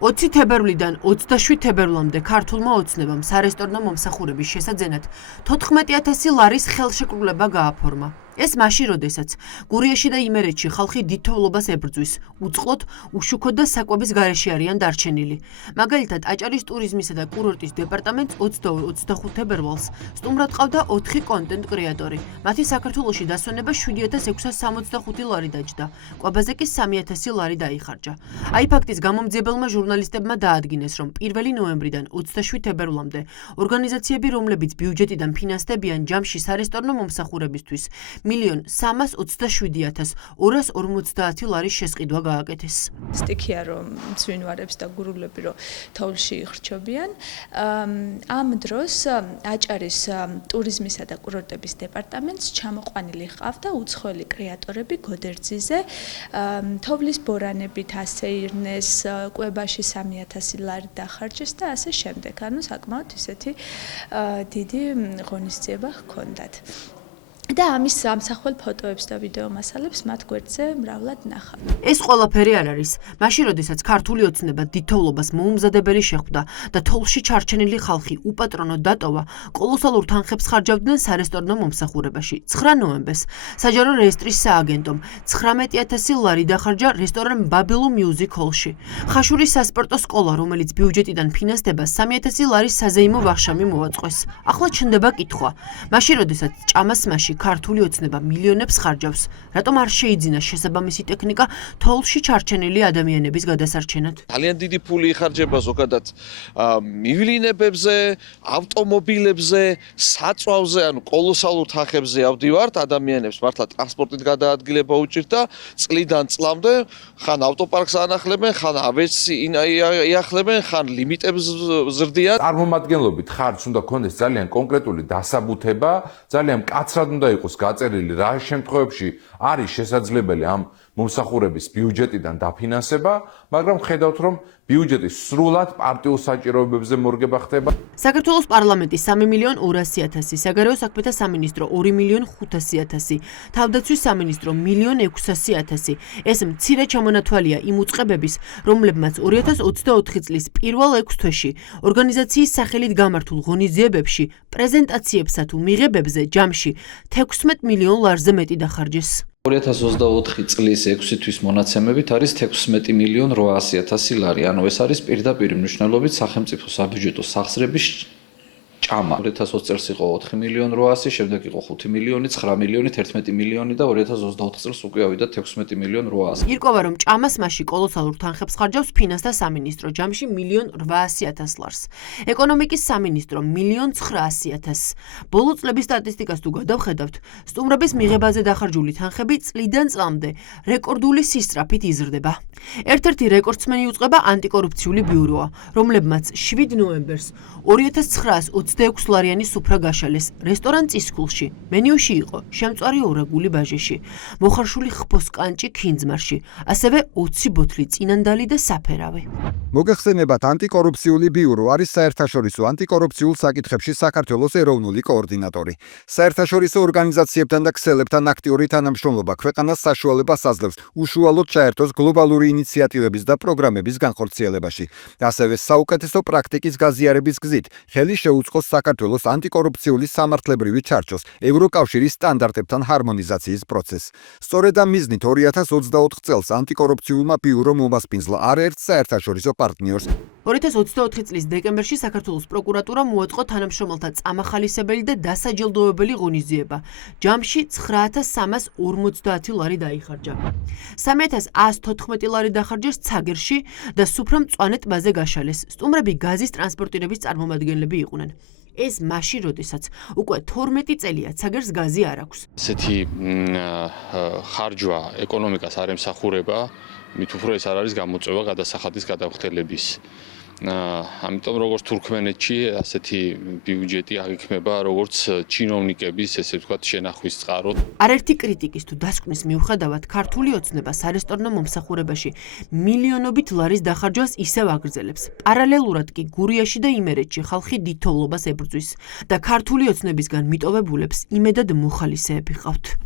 20 თებერვლიდან 27 თებერვლამდე ქართულმა ოცნებამ სარესტორნო მომსახურების შესაძენად 14,000 ლარის ხელშეკრულება გააფორმა. ეს მაშინ, როდესაც გურიაში და იმერეთში ხალხი დიდ თოვლობას ებრძვის, უწყლოდ, უშუქოდ და საკვების გარეშე არიან დარჩენილი. მაგალითად, აჭარის ტურიზმისა და კურორტის დეპარტამენტს 22-25 თებერვალს სტუმრად ყავდა 4 კონტენტ კრეატორი. მათი საქართველოში დასვენება 7,665 ლარი დაჯდა. კვებაზე კი 3,000 ლარი დაიხარჯა. აი ფაქტის გამომძიებელმა ჟურნალისტებმა დაადგინეს, რომ 1 ნოემბრიდან 27 თებერვლამდე ორგანიზაციები, რომლებიც ბიუჯეტიდან ფინანსდებიან ჯამში სარესტორნო მომსახურებისთვის, 1,327,250 ლარის შესყიდვა გააკეთეს. სტიქია, რომ მცვინვარებს და გურულები რომ თოვლში ხრჩობიან. ამ დროს აჭარის ტურიზმისა და კურორტების დეპარტამენტს ჩამოყვანილი ჰყავდა უცხოელი კრეატორები გოდერძიზე. თოვლის ბორანებით ასე ირნეს, კვებაში 3,000 ლარი დახარჯეს და ასე შემდეგ. ანუ საკმაოდ ისეთი დიდი ღონისძიება ჰქონდათ. და ამის ამსახველ ფოტოებს და ვიდეო მასალებს მათ გვერდზე მრავლად ნახავთ. ეს ყველაფერი არ არის. მაშინ, როდესაც ქართული ოცნება დიდ თოვლობას მოუმზადებელი შეხვდა და თოვლში ჩარჩენილი ხალხი უპატრონოდ დატოვა, კოლოსალურ თანხებს ხარჯავდნენ სარესტორნო მომსახურებაში. 9 ნოემბერს საჯარო რეესტრის სააგენტომ 19,000 ლარი დახარჯა რესტორან ბაბილუ მიუზიკ ჰოლში. ხაშურის სასპორტო სკოლა, რომელიც ბიუჯეტიდან ფინანსდება, 3,000 ლარის საზეიმო ვახშამი მოაწყვეს. ახლა ჩნდება კითხვა. მაშინ, როდესაც ჭამას მასში ქართული ოცნება მილიონებს ხარჯავს, რატომ არ შეიძინა შესაბამისი ტექნიკა თოვლში ჩარჩენილი ადამიანების გადასარჩენად? ძალიან დიდი ფული იხარჯება ზოგადად მივლინებებზე, ავტომობილებზე, საწვავზე, ანუ კოლოსალურ თანხებზე ავდივართ ადამიანებს მართლა ტრანსპორტით გადაადგილება უჭირდა წლიდან წლამდე, ხან ავტოპარკს ანახლებენ, ხან ავეჯს იახლებენ, ხან ლიმიტებს ზრდიან. წარმომადგენლობით ხარჯს უნდა ქონდეს ძალიან კონკრეტული დასაბუთება, ძალიან მკაცრად უნდა იყოს გაწერილი რა შემთხვევებში არის შესაძლებელი ამ მომსახურების ბიუჯეტიდან დაფინანსება, მაგრამ ხედავთ, რომ ბიუჯეტი სრულად პარტიულ საჭიროებებზე მორგება ხდება. საქართველოს პარლამენტის 3,200,000, საგარეო საქმეთა სამინისტრო 2,500,000, თავდაცვის სამინისტრო 1,600,000. ეს მცირე ჩამონათვალია იმ უწყებების, რომლებმაც 2024 წლის პირველ 6 თვეში ორგანიზაციის სახელით გამართულ ღონისძიებებში, პრეზენტაციებსა თუ მიღებებზე ჯამში 16 მილიონ ლარზე მეტი დახარჯეს. 2024 წლის 6 თვის მონაცემებით არის 16,800,000 ლარი. ანუ ეს არის პირდაპირ მნიშვნელობით სახელმწიფო საბიუჯეტო სახსრების ჭამა. 2020 წელს იყო 4,800,000, შემდეგ იყო 5 მილიონი, 9 მილიონი, 11 მილიონი და 2024 წელს უკვე ავიდა 16,800,000. ირკვევა, რომ ჭამას მასში კოლოსალურ თანხებს ხარჯავს ფინანსთა სამინისტრო ჯამში 1,800,000 ლარს. ეკონომიკის სამინისტრო 1,900,000. ბოლო წლების სტატისტიკას თუ გადავხედავთ, სტუმრების მიღებაზე დახარჯული თანხები წლიდან წლამდე რეკორდული სისწრაფით იზრდება. ერთ-ერთი რეკორდსმენი უწყება ანტიკორუფციული ბიუროა, რომლებმაც 7 ნოემბერს 2,926 ლარიანი სუფრა გაშალეს რესტორან წისქულში. მენიუში იყო შემწვარი ორაგული ბაჟიში, მოხარშული ხბოს კანჭი ქინძმარში, ასევე 20 ბოთლი წინანდალი და საფერავი. მოგეხსენებათ, ანტიკორუფციული ბიურო არის საერთაშორისო ანტიკორუფციულ საკითხებში საქართველოს ეროვნული კოორდინატორი. საერთაშორისო ორგანიზაციებთან და ქსელებთან აქტიური თანამშრომლობა ქვეყანას საშუალებას აძლევს უშუალოდ ჩაერთოს გლობალური ინიციატივების და პროგრამების განხორციელებაში. ასევე საუკეთესო პრაქტიკის გაზიარების გზით ხელი შეუწყოს საქართველოს ანტიკორუფციული სამართლებრივი ჩარჩოს ევროკავშირის სტანდარტებთან ჰარმონიზაციის პროცესს. სწორედ ამ მიზნით 2024 წელს ანტიკორუფციულმა ბიურომ უმასპინძლა არაერთ საერთაშორისო პარტნიორს. 2024 წლის დეკემბერში საქართველოს პროკურატურამ მოაწყო თანამშრომელთა წამახალისებელი და დასაჯილდოებელი ღონისძიება. ჯამში 9,350 ლარი დაიხარჯა. 3,114 ლარი დახარჯეს ცაგერში და სუფრა მწვანე ტბაზე გაშალეს. სტუმრები გაზის ტრანსპორტირების წარმომადგენლები იყვნენ. ეს მაშინ, როდესაც უკვე 12 წელია ცაგერს გაზი არ აქვს. ესეთი ხარჯვა ეკონომიკას არ ემსახურება, მით უფრო ეს არ არის გამოწვევა გადასახადის გადახვდელების. ამიტომ როგორც თურქმენეთში ასეთი ბიუჯეტი აღიქმება როგორც ჩინოვნიკების, ესე ვთქვათ, შენახვის წყარო. არერთი კრიტიკის თუ დასკვნის მიუხედავად, ქართული ოცნება სარესტორნო მომსახურებაში მილიონობით ლარის დახარჯვას ისევ აგრძელებს. პარალელურად კი გურიაში და იმერეთში ხალხი დიდ თოვლობას ებრძვის და ქართული ოცნებისგან მიტოვებულებს იმედად მოხალისეები ყავთ.